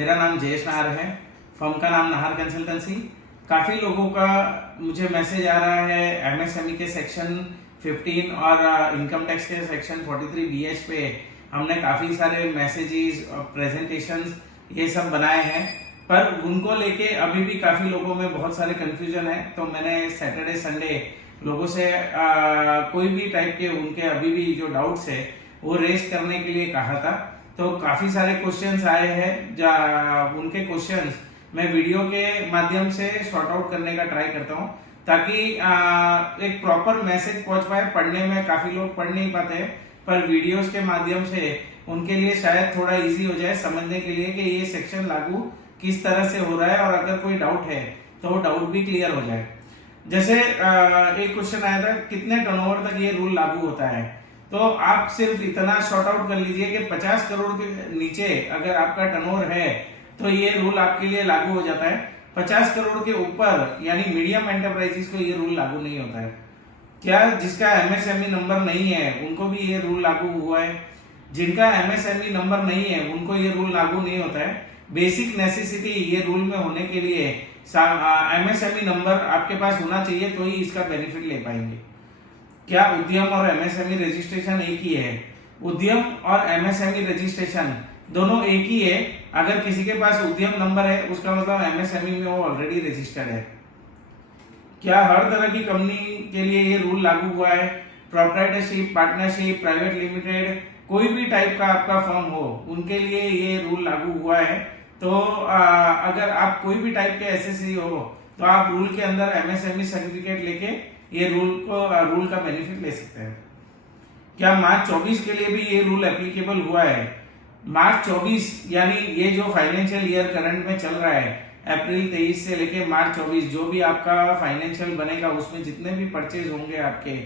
मेरा नाम जयेश नाहर है। फर्म का नाम नाहर कंसल्टेंसी। काफ़ी लोगों का मुझे मैसेज आ रहा है एमएसएमई के सेक्शन 15 और इनकम टैक्स के सेक्शन 43 बीएच पे हमने काफ़ी सारे मैसेजेस और प्रेजेंटेशंस ये सब बनाए हैं, पर उनको लेके अभी भी काफ़ी लोगों में बहुत सारे कन्फ्यूजन है। तो मैंने सैटरडे संडे लोगों से कोई भी टाइप के उनके अभी भी जो डाउट्स है वो रेज करने के लिए कहा था। तो काफ़ी सारे क्वेश्चंस आए हैं, उनके क्वेश्चंस मैं वीडियो के माध्यम से सॉर्ट आउट करने का ट्राई करता हूँ ताकि एक प्रॉपर मैसेज पहुंच पाए। पढ़ने में काफ़ी लोग पढ़ नहीं पाते हैं, पर वीडियोस के माध्यम से उनके लिए शायद थोड़ा इजी हो जाए समझने के लिए कि ये सेक्शन लागू किस तरह से हो रहा है, और अगर कोई डाउट है तो वो डाउट भी क्लियर हो जाए। जैसे एक क्वेश्चन आया था, कितने टर्नओवर तक ये रूल लागू होता है। तो आप सिर्फ इतना शॉर्ट आउट कर लीजिए कि 50 करोड़ के नीचे अगर आपका टर्नओवर है तो ये रूल आपके लिए लागू हो जाता है। 50 करोड़ के ऊपर यानी मीडियम एंटरप्राइजेस को ये रूल लागू नहीं होता है। क्या जिसका एमएसएमई नंबर नहीं है उनको भी ये रूल लागू हुआ है? जिनका एमएसएमई नंबर नहीं है उनको ये रूल लागू नहीं होता है। बेसिक नेसेसिटी ये रूल में होने के लिए एमएसएमई नंबर आपके पास होना चाहिए तो ही इसका बेनिफिट ले पाएंगे। क्या उद्यम और एमएसएमई रजिस्ट्रेशन एक ही है? उद्यम और एमएसएमई रजिस्ट्रेशन दोनों एक ही है। अगर किसी के पास उद्यम नंबर है उसका मतलब एमएसएमई में वो ऑलरेडी रजिस्टर्ड है। क्या हर तरह की कंपनी के लिए ये रूल लागू हुआ है? प्रोप्राइटरशिप, पार्टनरशिप, प्राइवेट लिमिटेड, कोई भी टाइप का आपका फर्म हो उनके लिए ये रूल लागू हुआ है। तो अगर आप कोई भी टाइप के एसएससी हो तो आप रूल के अंदर एमएसएमई सर्टिफिकेट लेके ये रूल का बेनिफिट ले सकते हैं। क्या मार्च 24 के लिए भी ये रूल एप्लीकेबल हुआ है? मार्च 24 यानी ये जो फाइनेंशियल ईयर करंट में चल रहा है, अप्रैल 23 से लेके मार्च 24 जो भी आपका फाइनेंशियल बनेगा उसमें जितने भी परचेज होंगे आपके,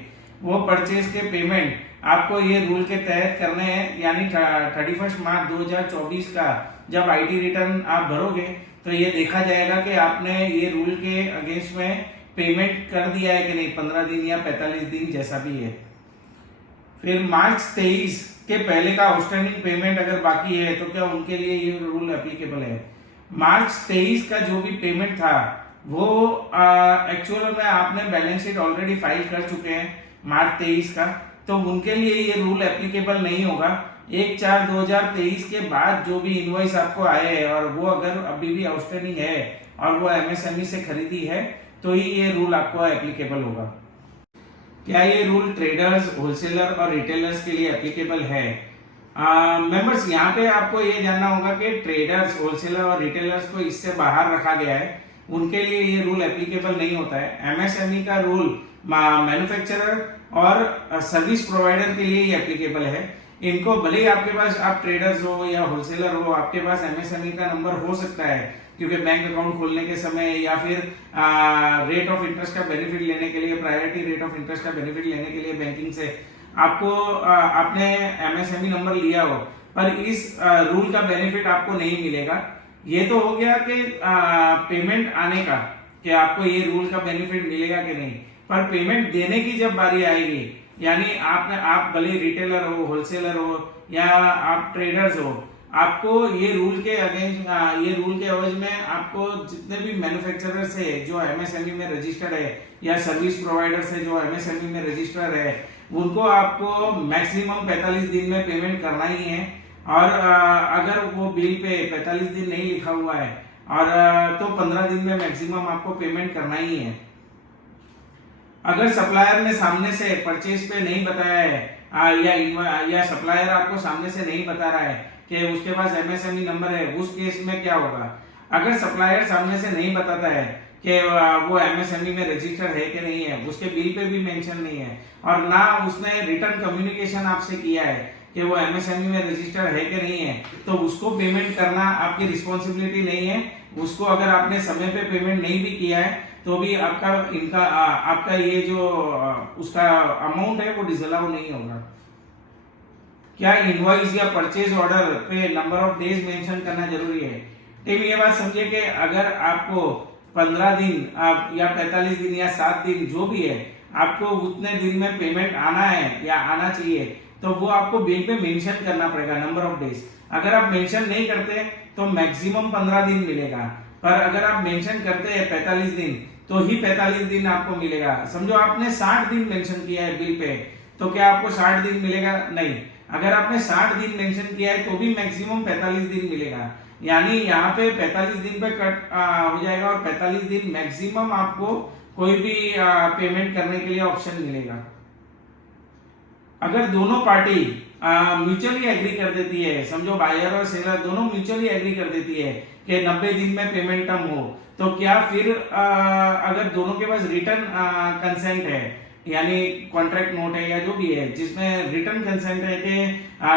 वो परचेज के पेमेंट आपको ये रूल के तहत करने हैं। यानी 31 मार्च 2024 का जब आईटी रिटर्न आप भरोगे तो ये देखा जाएगा कि आपने ये रूल के अगेंस्ट में पेमेंट कर दिया है कि नहीं, 15 दिन या 45 दिन जैसा भी है। फिर मार्च 23 के पहले का आउटस्टैंडिंग पेमेंट अगर बाकी है तो क्या उनके लिए ये रूल एप्लीकेबल है? मार्च 23 का जो भी पेमेंट था वो एक्चुअल में आपने बैलेंस शीट ऑलरेडी फाइल कर चुके हैं मार्च 23 का, तो उनके लिए ये रूल एप्लीकेबल नहीं होगा। 1/4/2023 के बाद जो भी इनवॉइस आपको आए हैं और वो अगर अभी भी आउटस्टैंडिंग है और वो एमएसएमई से खरीदी है तो ही ये रूल आपको एप्लीकेबल होगा। क्या ये रूल ट्रेडर्स, होलसेलर और रिटेलर्स के लिए एप्लीकेबल है? मेंबर्स, यहाँ पे आपको ये जानना होगा कि ट्रेडर्स, होलसेलर और रिटेलर्स को इससे बाहर रखा गया है, उनके लिए ये रूल एप्लीकेबल नहीं होता है। एमएसएमई का रूल मैन्युफैक्चरर और सर्विस प्रोवाइडर के लिए ही एप्लीकेबल है। इनको भले ही आपके पास आप ट्रेडर्स हो या होलसेलर हो, आपके पास एमएसएमई का नंबर हो सकता है क्योंकि बैंक अकाउंट खोलने के समय या फिर रेट ऑफ इंटरेस्ट का बेनिफिट लेने के लिए, प्रायोरिटी रेट ऑफ इंटरेस्ट का बेनिफिट लेने के लिए बैंकिंग से आपको आपने एमएसएमई नंबर लिया हो, पर इस रूल का बेनिफिट आपको नहीं मिलेगा। ये तो हो गया कि पेमेंट आने का, कि आपको ये रूल का बेनिफिट मिलेगा कि नहीं, पर पेमेंट देने की जब बारी आएगी, यानी आप भले रिटेलर हो, होलसेलर हो या आप ट्रेडर्स हो, आपको ये रूल के अगेंस्ट, ये रूल के एवज में आपको जितने भी मैन्युफैक्चरर से जो एमएसएमई में रजिस्टर्ड है या सर्विस प्रोवाइडर से जो एमएसएमई में रजिस्टर्ड है, उनको आपको मैक्सिमम 45 दिन में पेमेंट करना ही है। और अगर वो बिल पे 45 दिन नहीं लिखा हुआ है और तो 15 दिन में मैक्सिमम आपको पेमेंट करना ही है। अगर सप्लायर ने सामने से परचेज पे नहीं बताया है या सप्लायर आपको सामने से नहीं बता रहा है कि उसके पास एमएसएमई नंबर है, उस केस में क्या होगा? अगर सप्लायर सामने से नहीं बताता है कि वो एमएसएमई में रजिस्टर्ड है कि नहीं है, उसके बिल पे भी मेंशन नहीं है और ना उसने रिटर्न कम्युनिकेशन आपसे किया है कि वो एमएसएमई में रजिस्टर्ड है कि नहीं है, तो उसको पेमेंट करना आपकी रिस्पॉन्सिबिलिटी नहीं है। उसको अगर आपने समय पे पेमेंट नहीं भी किया है तो भी आपका ये जो उसका अमाउंट है वो डिसअलाउ नहीं होगा। क्या इनवॉइस या परचेज ऑर्डर पे नंबर ऑफ डेज मेंशन करना जरूरी है? टीम ये बात समझिए कि अगर आपको 15 दिन या 45 दिन या 7 दिन जो भी है, आपको उतने दिन में पेमेंट आना है या आना चाहिए, तो वो आपको बिल पे मेंशन करना पड़ेगा नंबर ऑफ डेज। अगर आप मेंशन नहीं करते तो मैक्सिमम 15 दिन मिलेगा, पर अगर आप मेंशन करते हैं 45 दिन तो ही 45 दिन आपको मिलेगा। समझो आपने 60 दिन मेंशन किया है बिल पे, तो क्या आपको 60 दिन मिलेगा? नहीं। अगर आपने 60 दिन मेंशन किया है तो भी मैक्सिमम 45 दिन मिलेगा, यानी यहाँ पे 45 दिन पे कट हो जाएगा और 45 दिन मैक्सिमम आपको कोई भी पेमेंट करने के लिए ऑप्शन मिलेगा। अगर दोनों पार्टी म्यूचुअली एग्री कर देती है, समझो बायर और सेलर दोनों म्यूचुअली एग्री कर देती है कि 90 दिन में पेमेंट टर्म हो, तो क्या फिर अगर दोनों के पास रिटर्न कंसेंट है, यानी कॉन्ट्रैक्ट नोट है या जो भी है जिसमें रिटर्न कंसेंट है कि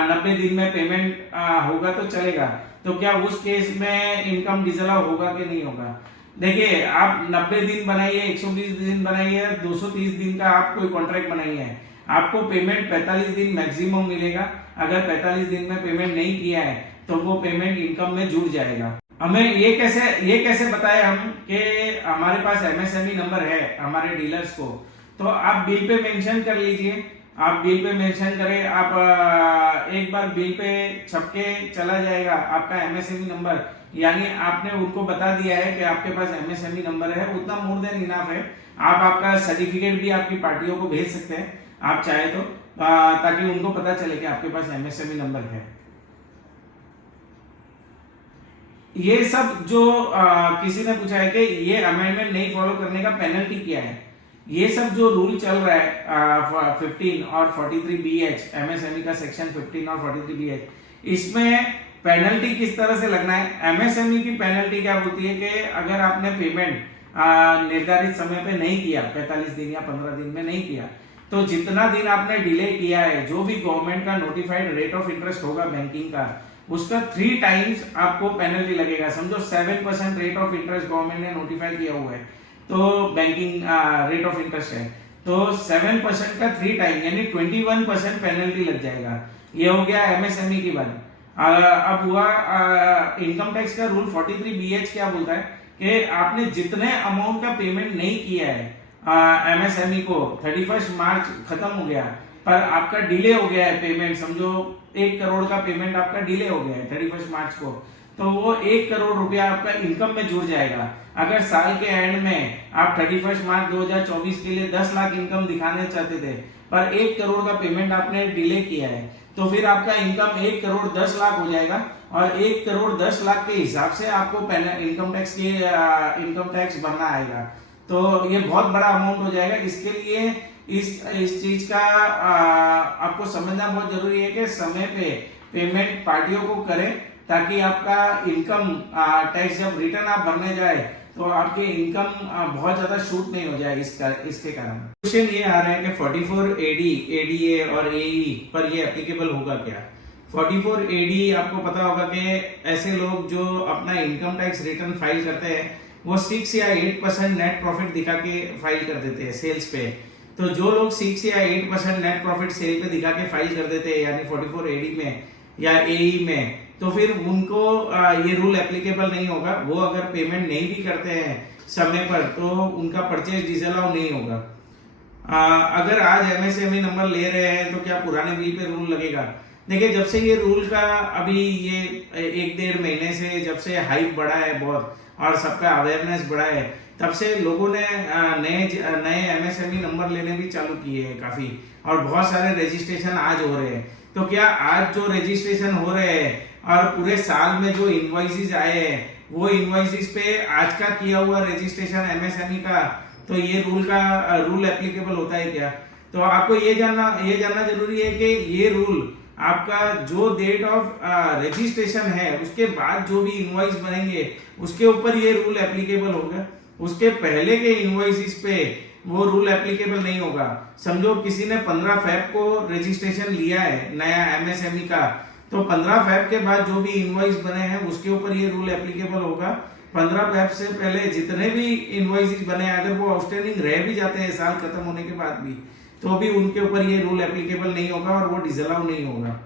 90 दिन में पेमेंट होगा तो चलेगा, तो क्या उस केस में इनकम डिसअलाउ होगा कि नहीं होगा? देखिए, आप 90 दिन बनाइए, 120 दिन बनाइए, 230 दिन का आप कोई कॉन्ट्रैक्ट बनाइए, आपको पेमेंट 45 दिन मैक्सिमम मिलेगा। अगर 45 दिन में पेमेंट नहीं किया है तो वो पेमेंट इनकम में जुड़ जाएगा। हमें ये कैसे बताए हम कि हमारे पास एमएसएमई नंबर है हमारे डीलर्स को? तो आप बिल पे मेंशन कर लीजिए, आप बिल पे मेंशन करें, आप एक बार बिल पे छपके चला जाएगा आपका एमएसएमई नंबर, यानी आपने उनको बता दिया है कि आपके पास एमएसएमई नंबर है, उतना मोर देन इनफ है। आप आपका सर्टिफिकेट भी आपकी पार्टियों को भेज सकते हैं आप चाहे तो, ताकि उनको पता चले कि आपके पास एमएसएमई नंबर है। ये सब जो किसी ने पूछा है कि ये अमेंडमेंट नहीं फॉलो करने का पेनल्टी क्या है, ये सब जो रूल चल रहा है 15 और 43BH एमएसएमई का सेक्शन 15 और 43BH, इसमें पेनल्टी किस तरह से लगना है? एमएसएमई की पेनल्टी क्या बोलती है कि अगर आपने पेमेंट निर्धारित समय पे नहीं किया, 45 दिन या 15 दिन में नहीं किया, तो जितना दिन आपने डिले किया है, जो भी गवर्नमेंट का नोटिफाइड रेट ऑफ इंटरेस्ट होगा बैंकिंग का, उसका 3 टाइम्स आपको पेनल्टी लगेगा। समझो 7% रेट ऑफ इंटरेस्ट गवर्नमेंट ने नोटिफाई किया हुआ है, तो बैंकिंग रेट ऑफ इंटरेस्ट है, तो 7% का 3 टाइम यानी 21% पेनल्टी लग जाएगा। ये हो गया एमएसएमई की बात। अब हुआ इनकम टैक्स का रूल 43BH क्या बोलता है कि आपने जितने अमाउंट का पेमेंट नहीं किया है एमएसएमई को, 31 मार्च खत्म हो गया पर आपका डिले हो गया है पेमेंट, समझो 1 करोड़ का पेमेंट आपका डिले हो गया है 31 मार्च को, तो वो 1 करोड़ रुपया आपका इनकम में जुड़ जाएगा। अगर साल के एंड में आप 31 मार्च 2024 के लिए 10 लाख इनकम दिखाने चाहते थे पर 1 करोड़ का पेमेंट आपने डिले किया है, तो फिर आपका इनकम 1 करोड़ 10 लाख हो जाएगा और 1 करोड़ 10 लाख के हिसाब से आपको इनकम टैक्स भरना आएगा। तो ये बहुत बड़ा अमाउंट हो जाएगा। इसके लिए इस चीज का आपको समझना बहुत जरूरी है कि समय पे पेमेंट पार्टियों को करें, ताकि आपका इनकम टैक्स जब रिटर्न आप भरने जाए तो आपके इनकम बहुत ज्यादा शूट नहीं हो जाए इसके कारण। क्वेश्चन ये आ रहा है कि 44AD, ADA और AE पर ये एप्लीकेबल होगा क्या? 44AD आपको पता होगा कि ऐसे लोग जो अपना इनकम टैक्स रिटर्न फाइल करते हैं वो 6 या 8% नेट प्रॉफिट दिखा के फाइल कर देते हैं सेल्स पे। तो जो लोग 6 या 8% नेट प्रॉफिट सेल पे दिखा के फाइल कर देते हैं यानी 44AD में या AE में, तो फिर उनको ये रूल एप्लीकेबल नहीं होगा। वो अगर पेमेंट नहीं भी करते हैं समय पर तो उनका परचेज डिसअलाउ नहीं होगा। अगर आज एमएसएमई नंबर ले रहे हैं तो क्या पुराने बिल पे रूल लगेगा? देखिए, जब से ये रूल का अभी ये 1-1.5 महीने से जब से हाइप बढ़ा है बहुत और सबका अवेयरनेस बढ़ा है, तब से लोगों ने नए एमएसएमई नंबर लेने भी चालू किए हैं काफी, और बहुत सारे रजिस्ट्रेशन आज हो रहे हैं। तो क्या आज जो रजिस्ट्रेशन हो रहे हैं और पूरे साल में जो इनवॉइसेस आए हैं वो इनवॉइसेस पे आज का किया हुआ रजिस्ट्रेशन एमएसएमई का, तो ये रूल एप्लीकेबल होता है क्या? तो आपको ये जानना जरूरी है कि ये रूल आपका जो डेट ऑफ रजिस्ट्रेशन है उसके बाद जो भी इनवॉइस बनेंगे उसके ऊपर ये रूल एप्लीकेबल होगा। उसके पहले के इनवॉइसेस पे वो रूल एप्लीकेबल नहीं होगा। समझो किसी ने 15 फेब को रजिस्ट्रेशन लिया है नया एमएसएमई का, तो 15 फेब के बाद जो भी इनवॉइस बने हैं उसके ऊपर ये रूल एप्लीकेबल होगा। 15 फेब से पहले जितने भी इनवॉइसेस बने अगर वो आउटस्टैंडिंग रह भी जाते हैं साल खत्म होने के बाद भी, तो भी उनके ऊपर ये रूल एप्लीकेबल नहीं होगा और वो डिसअलाउ नहीं होगा।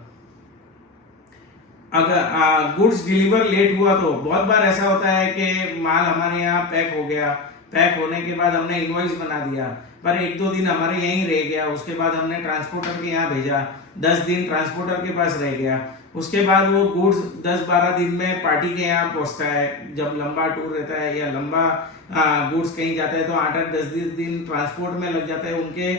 अगर गुड्स डिलीवर लेट हुआ तो बहुत बार ऐसा होता है कि माल हमारे यहाँ पैक हो गया, पैक होने के बाद हमने इनवॉइस बना दिया पर 1-2 दिन हमारे यहीं रह गया, उसके बाद हमने ट्रांसपोर्टर के यहाँ भेजा 10 दिन ट्रांसपोर्टर के पास रह गया, उसके बाद वो गुड्स 10-12 दिन में पार्टी के यहाँ पहुंचता है। जब लंबा टूर रहता है या लंबा गुड्स कहीं जाता है तो 8-10 दिन ट्रांसपोर्ट में लग जाता है, उनके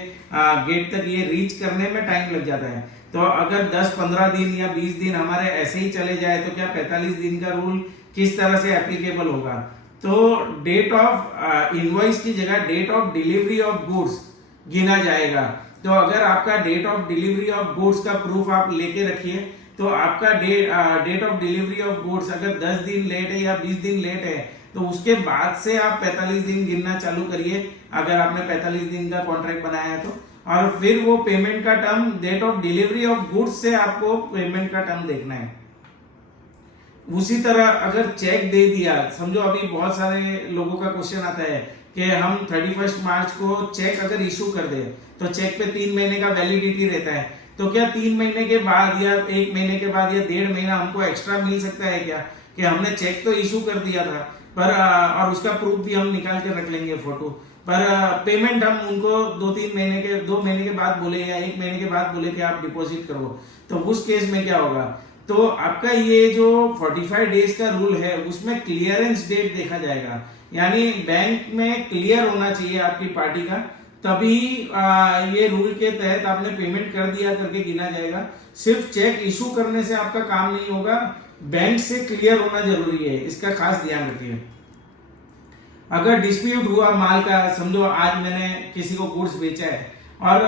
गेट तक ये रीच करने में टाइम लग जाता है। तो अगर 10-15 दिन या 20 दिन हमारे ऐसे ही चले जाए तो क्या 45 दिन का रूल किस तरह से एप्लीकेबल होगा? तो डेट ऑफ इनवॉइस की जगह date of delivery of goods गिना जाएगा। तो अगर आपका date of delivery of goods का प्रूफ आप लेके रखिए, तो आपका date of delivery of goods अगर 10 दिन लेट है या 20 दिन लेट है तो उसके बाद से आप 45 दिन गिनना चालू करिए, अगर आपने 45 दिन का कॉन्ट्रैक्ट बनाया है तो। और फिर वो पेमेंट का term debt of delivery of goods से आपको पेमेंट का टर्म देखना है। उसी तरह अगर चेक दे दिया, समझो अभी बहुत सारे लोगों का क्वेश्चन आता है कि हम 31 मार्च को चेक अगर इशू कर दे तो चेक पे 3 महीने का वैलिडिटी रहता है, तो क्या 3 महीने के बाद या 1 महीने के बाद या 1.5 महीना हमको एक्स्ट्रा मिल सकता है क्या? कि हमने चेक तो इशू कर दिया था पर और उसका प्रूफ भी हम निकाल के रख लेंगे फोटो, पर पेमेंट हम उनको 2 महीने के बाद बोले या 1 महीने के बाद बोले कि आप डिपॉजिट करो, तो उस केस में क्या होगा? तो आपका ये जो 45 डेज का रूल है उसमें क्लियरेंस डेट देखा जाएगा, यानी बैंक में क्लियर होना चाहिए आपकी पार्टी का, तभी ये रूल के तहत आपने पेमेंट कर दिया करके गिना जाएगा। सिर्फ चेक इशू करने से आपका काम नहीं होगा, बैंक से क्लियर होना जरूरी है, इसका खास ध्यान रखिए। अगर डिस्प्यूट हुआ माल का, समझो आज मैंने किसी को गुड्स बेचा है और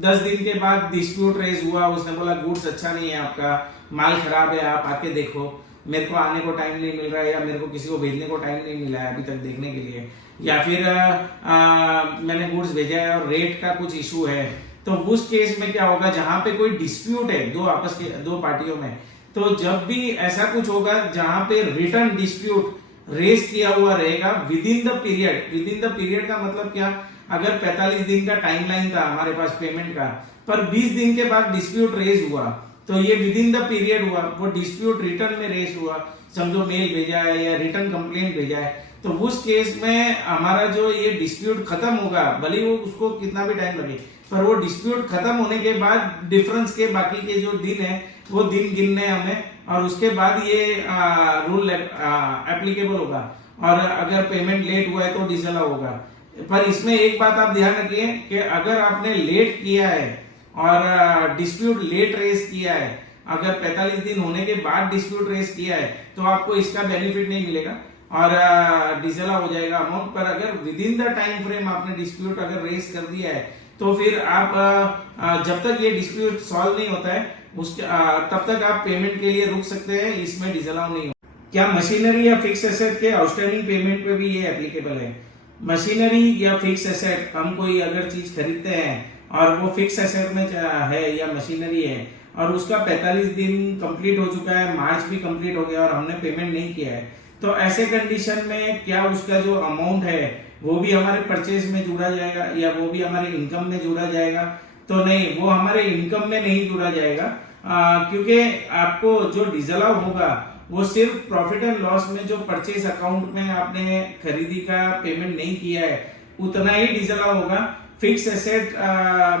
10 दिन के बाद डिस्प्यूट रेज हुआ, उसने बोला गुड्स अच्छा नहीं है आपका, माल खराब है, आप आके देखो, मेरे को आने को टाइम नहीं मिल रहा है या मेरे को किसी को भेजने को टाइम नहीं मिला है अभी तक देखने के लिए, या फिर मैंने गुड्स भेजा है और रेट का कुछ इशू है, तो उस केस में क्या होगा? जहां पे कोई डिस्प्यूट है दो पार्टियों में, तो जब भी ऐसा कुछ होगा जहां पे रिटर्न डिस्प्यूट रेज किया हुआ रहेगा विद इन द पीरियड का मतलब क्या? अगर 45 दिन का टाइमलाइन था हमारे पास पेमेंट का, पर 20 दिन के बाद डिस्प्यूट रेज हुआ, तो ये विद इन द पीरियड हुआ, वो डिस्प्यूट रिटर्न में रेज हुआ, समझो मेल भेजा है या रिटर्न कंप्लेंट भेजा है, तो उस केस में हमारा जो ये डिस्प्यूट खत्म होगा, भले वो उसको कितना भी टाइम लगे, पर वो डिस्प्यूट खत्म होने के बाद डिफरेंस के बाकी के जो दिन है वो दिन गिनने हमें, और उसके बाद ये रूल एप्लीकेबल होगा, और अगर पेमेंट लेट हुआ है तो डिसअलाउ होगा। पर इसमें एक बात आप ध्यान रखिए कि अगर आपने लेट किया है और डिस्प्यूट लेट रेज किया है, अगर 45 दिन होने के बाद डिस्प्यूट रेज किया है तो आपको इसका बेनिफिट नहीं मिलेगा और डिसअलाउ हो जाएगा अमाउंट। पर अगर with in the time frame आपने डिस्प्यूट अगर रेज कर दिया है तो फिर आप जब तक ये डिस्प्यूट सॉल्व नहीं होता है उसके तब तक आप पेमेंट के लिए रुक सकते हैं, इसमें डिसअलाउ नहीं होगा। क्या मशीनरी या फिक्स एसेट के आउटस्टैंडिंग पेमेंट पे भी ये एप्लीकेबल है? मशीनरी या फिक्स एसेट, हम कोई अगर चीज खरीदते हैं और वो फिक्स एसेट में है या मशीनरी है और उसका 45 दिन कंप्लीट हो चुका है, मार्च भी कंप्लीट हो गया और हमने पेमेंट नहीं किया है, तो ऐसे कंडीशन में क्या उसका जो अमाउंट है वो भी हमारे परचेज में जुड़ा जाएगा या वो भी हमारे इनकम में जुड़ा जाएगा? तो नहीं, वो हमारे इनकम में नहीं जुड़ा जाएगा, क्योंकि आपको जो डिसअलाउ होगा वो सिर्फ प्रॉफिट एंड लॉस में जो परचेज अकाउंट में आपने खरीदी का पेमेंट नहीं किया है उतना ही डिसअलाउ होगा। फिक्स एसेट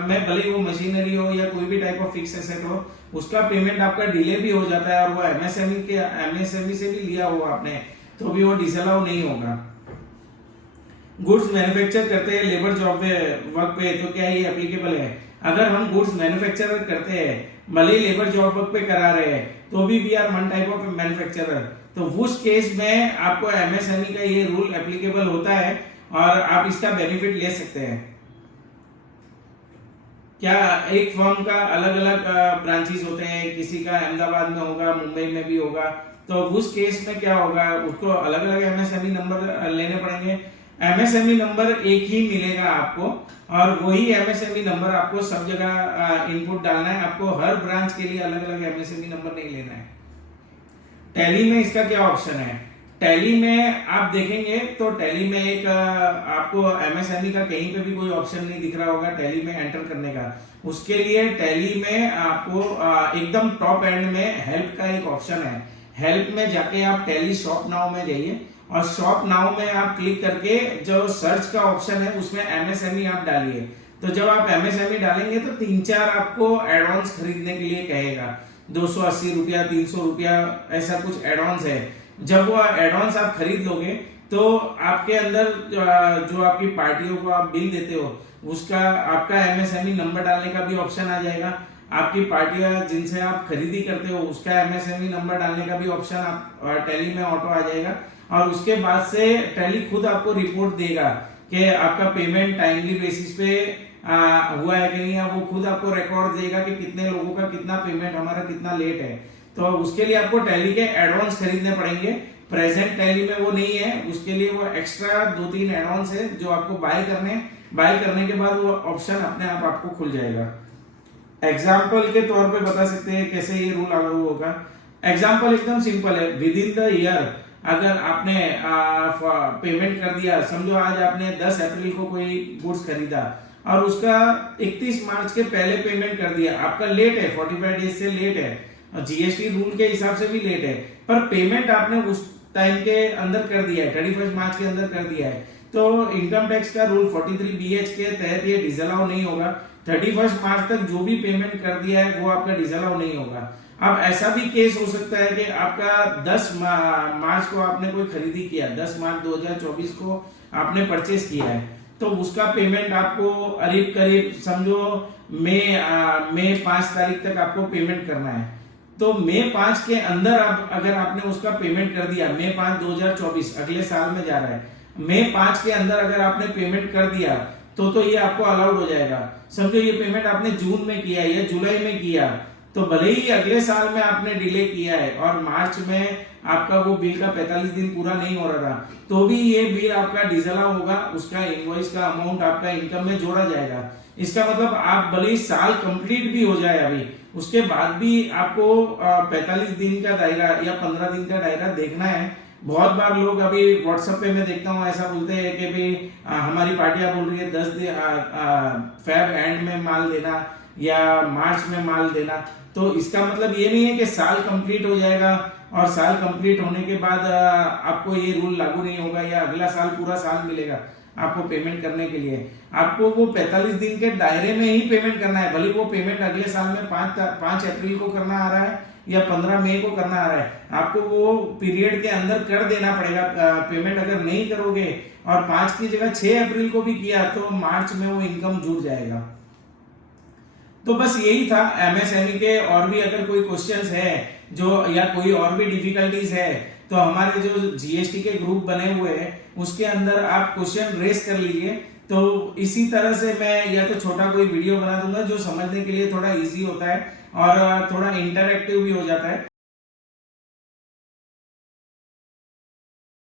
में भले वो मशीनरी हो या कोई भी टाइप ऑफ फिक्स एसेट हो, उसका पेमेंट आपका डिले भी हो जाता है और वो एमएसएमई से भी लिया हुआ आपने, तो भी वो डिसअलाउ नहीं होगा। गुड्स मैन्युफैक्चर करते हैं लेबर जॉब पे वर्क पे, तो क्या ये एप्लीकेबल है? अगर हम गुड्स मैन्युफैक्चर करते हैं, भले लेबर जॉब वर्क पे करा रहे हैं, तो भी we are one type of manufacturer, तो उस केस में आपको एमएसएमई का ये रूल एप्लीकेबल होता है और आप इसका बेनिफिट ले सकते हैं। क्या एक फर्म का अलग अलग ब्रांचेस होते हैं, किसी का अहमदाबाद में होगा, मुंबई में भी होगा, तो उस केस में क्या होगा? उसको अलग अलग एमएसएमई नंबर लेने पड़ेंगे। एमएसएमई नंबर एक ही मिलेगा आपको और वही एमएसएमई नंबर आपको सब जगह इनपुट डालना है, आपको हर ब्रांच के लिए अलग अलग एमएसएमई नंबर नहीं लेना है। टैली में इसका क्या ऑप्शन है? टैली में आप देखेंगे तो टैली में एक आपको एमएसएमई का कहीं पे भी कोई ऑप्शन नहीं दिख रहा होगा टैली में एंटर करने का। उसके लिए टैली में आपको एकदम टॉप एंड में हेल्प का एक ऑप्शन है। हेल्प में जाके आप टैली शॉप नाउ में जाइए और शॉप नाउ में आप क्लिक करके जो सर्च का ऑप्शन है उसमें एमएसएमई आप डालिए, तो जब आप एमएसएमई डालेंगे तो 3-4 आपको एडवांस खरीदने के लिए कहेगा, 280 रुपया, 300 रुपया, ऐसा कुछ एडवांस है। जब वो एडवांस आप खरीद लोगे तो आपके अंदर जो आपकी पार्टियों को आप बिल देते हो उसका आपका एमएसएमई नंबर डालने का भी ऑप्शन आ जाएगा। आपकी पार्टियां जिनसे आप खरीदी करते हो उसका एमएसएमई नंबर डालने का भी ऑप्शन आप टैली में ऑटो आ जाएगा। और उसके बाद से टैली खुद आपको रिपोर्ट देगा कि आपका पेमेंट टाइमली बेसिस पे हुआ है कि नहीं है। वो खुद आपको रिकॉर्ड देगा कि कितने लोगों का कितना पेमेंट हमारा कितना लेट है। तो उसके लिए आपको टैली के एडवांस खरीदने पड़ेंगे। प्रेजेंट टैली में वो नहीं है, उसके लिए वो एक्स्ट्रा 2-3 एडवांस है जो आपको बाय करने के बाद वो ऑप्शन अपने आप आपको खुल जाएगा। एग्जाम्पल के तौर पे बता सकते हैं कैसे ये रूल लागू होगा। एग्जाम्पल एकदम सिंपल है, विद इन द ईयर अगर आपने पेमेंट कर दिया, समझो आज आपने 10 अप्रैल को कोई गुड्स खरीदा और उसका 31 मार्च के पहले पेमेंट कर दिया, आपका लेट है, 45 डेज से लेट है, जीएसटी रूल के हिसाब से भी लेट है, पर पेमेंट आपने उस टाइम के अंदर कर दिया है, 31 मार्च के अंदर कर दिया है, तो इनकम टैक्स का रूल 43BH के तहत ये डिसअलाउ नहीं होगा। 31 मार्च तक जो भी पेमेंट कर दिया है वो आपका डिसअलाउ नहीं होगा। अब ऐसा भी केस हो सकता है कि आपका 10 मार्च को आपने कोई खरीदी किया, 10 मार्च 2024 को आपने परचेस किया है, तो उसका पेमेंट आपको करीब समझो मई 5 तारीख तक आपको पेमेंट करना है। तो मई 5 के अंदर अगर आपने उसका पेमेंट कर दिया, मई 5 2024 अगले साल में जा रहा है, मई 5 के अंदर अगर आपने पेमेंट कर दिया तो ये आपको अलाउड हो जाएगा। समझो ये पेमेंट आपने जून में किया या जुलाई में किया, तो भले ही अगले साल में आपने डिले किया है और मार्च में आपका वो बिल का 45 दिन पूरा नहीं हो रहा था, तो भी ये बिल आपका डिसअलाउ होगा, उसका इनवॉइस का अमाउंट आपका इनकम में जोड़ा जाएगा। इसका मतलब आप भले ही साल कंप्लीट भी हो जाए अभी, उसके बाद भी आपको 45 दिन का दायरा या 15 दिन का दायरा देखना है। बहुत बार लोग अभी व्हाट्सएप पे मैं देखता हूँ ऐसा बोलते हैं कि भाई हमारी पार्टियां बोल रही है 10 दिन फेब एंड में माल देना या मार्च में माल देना, तो इसका मतलब ये नहीं है कि साल कंप्लीट हो जाएगा और साल कंप्लीट होने के बाद आपको ये रूल लागू नहीं होगा या अगला साल पूरा साल मिलेगा आपको पेमेंट करने के लिए। आपको वो 45 दिन के दायरे में ही पेमेंट करना है, भले वो पेमेंट अगले साल में 5 अप्रैल को करना आ रहा है या 15 मई को करना आ रहा है, आपको वो पीरियड के अंदर कर देना पड़ेगा। पेमेंट अगर नहीं करोगे और 5 की जगह 6 अप्रैल को भी किया तो मार्च में वो इनकम जुड़ जाएगा। तो बस यही था एमएसएमई के। और भी अगर कोई क्वेश्चंस है जो या कोई और भी डिफिकल्टीज है तो हमारे जो जीएसटी के ग्रुप बने हुए हैं उसके अंदर आप क्वेश्चन रेस कर लीजिए। तो इसी तरह से मैं या तो छोटा कोई वीडियो बना दूंगा जो समझने के लिए थोड़ा इजी होता है और थोड़ा इंटरैक्टिव भी हो जाता है।